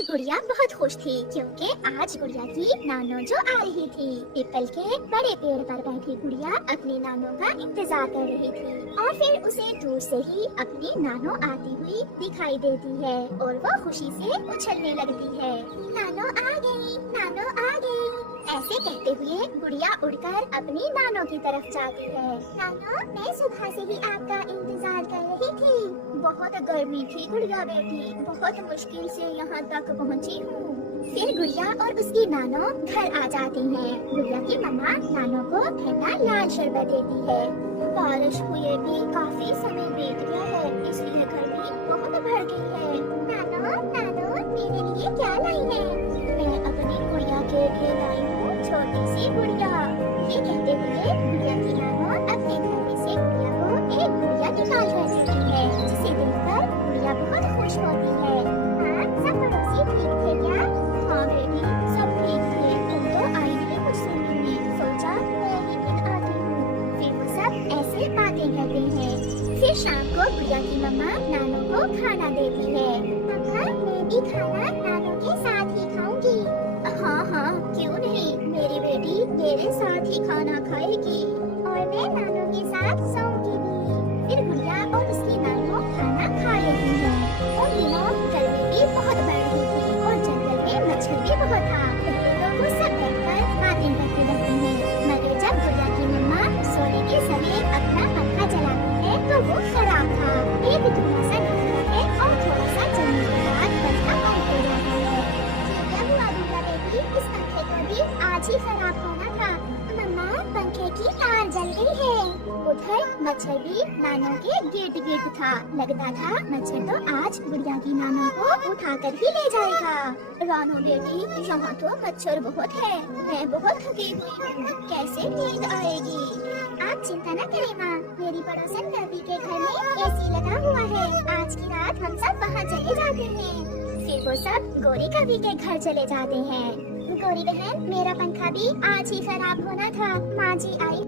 आज गुड़िया बहुत खुश थी क्योंकि आज गुड़िया की नानो जो आ रही थी। पीपल के बड़े पेड़ पर बैठी गुड़िया अपनी नानो का इंतजार कर रही थी और फिर उसे दूर से ही अपनी नानो आती हुई दिखाई देती है और वो खुशी से उछलने लगती है। नानो आ गई, नानो आ गई, ऐसे कहते हुए गुड़िया उड़कर अपनी नानो की तरफ जाती है। नानो, मैं सुबह से ही आपका इंतजार कर रही थी। बहुत गर्मी थी गुड़िया बेटी, बहुत मुश्किल से यहाँ तक पहुँची हूँ। फिर गुड़िया और उसकी नानो घर आ जाती हैं। गुड़िया की मम्मा नानो को ठंडा लाल शरबत देती है। बारिश हुए भी काफी समय बीत गया है, इसलिए गर्मी बहुत बढ़ गई है। नानो, नानो, मेरे लिए क्या लाई है? मैं अपनी गुड़िया के लिए लाई हूँ छोटी सी गुड़िया। ये कहते हुए गुड़िया की नानो अपने घर से गुड़िया को एक गुड़िया निकाल कर देती है, जिसे देखकर गुड़िया बहुत खुश होती है। हाँ, सब पड़ोसी ठीक थे क्या? हाँ बेटी, सब ठीक थे। तुम तो आई नहीं मुझसे मिलने, सोचा मैं ही मिल आती हूँ। फिर वो सब ऐसे बातें करते हैं। फिर शाम को गुड़िया की मम्मा नानो को खाना देती है। मम्मा, मैं भी खाना नानो के साथ ही खाऊंगी। हाँ हाँ, क्यों नहीं, मेरी बेटी तेरे साथ ही खाना खाएगी और मैं नानो के साथ सोऊंगी भी। फिर गुड़िया और उसकी नानो खाना खा लेती है और दिनों गर्मी भी बहुत बढ़ रही थी और जंगल में मच्छर भी बहुत था। तो वो सब बैठकर बातें करते रहते हैं। मगर जब गुड़िया की मम्मा सोने के समय अपना पंखा जलाती है तो वो खराब था। एक धुआं सा निकलता है और थोड़ा सा जलने के बाद पंखा ऑफ हो जाता है। ये क्या हुआ गुड़िया बेटी, इस पंखे को भी आज ही खराब होना था। मम्मा, पंखे की तार जल गई है। उधर मच्छर भी नानो के गिर्द था। लगता था मच्छर तो आज गुड़िया की नानो को उठाकर ही ले जाएगा। रानो बेटी, यहाँ तो मच्छर बहुत है, मैं बहुत थकी हुई हूँ, कैसे नींद आएगी? आप चिंता न करें माँ, मेरी पड़ोसन रवि के घर में एसी लगा हुआ है। आज की रात हम सब वहाँ चले जाते हैं। फिर वो सब गौरी कवि के घर चले जाते हैं। गौरी बहन, मेरा पंखा भी आज ही खराब होना था। माँ जी आई